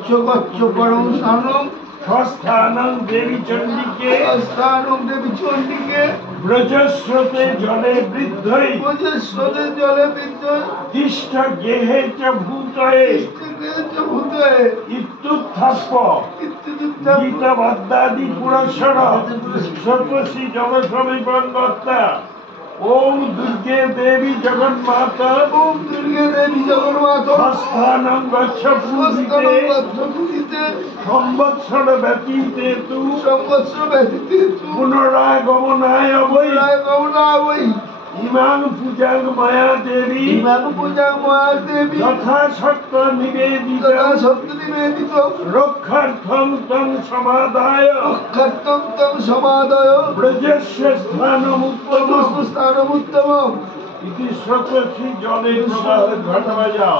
গচ্ছ গচ্ছ পরম স্থানম স্থানং দেবী চণ্ডীকে স্থানম দেবী চণ্ডীকে ব্রজস্রোতে জলে বৃদ্ধই ব্রজস্রোতে জলে বিদ্যুৎ তিষ্ঠ গেহে চ ভূতয়ে ভূতয়ে ইত্যুত্থাপ্য গীতবদ্দাদি পুরস্সর সর্বশ্রী জগৎসমীপন্নতা ওম দুর্গে দেবী জগন্মাতা ওম দুর্গে দেবী জগন্মাতা স্থানং গচ্ছ পূজিতে সংবৎসর ব্যতীতে তু সংবৎসর ব্যতীতে পুনরাগমনায় বৈ ইমাং পূজাং মায়া দেবী যথাসত্য নিবেদিত রক্ষার্থং তং সমাদায় ব্রজস্য স্থানমুত্তমম ইতি স্রোতস্যি জলে প্রবাহ ঘটবাজা।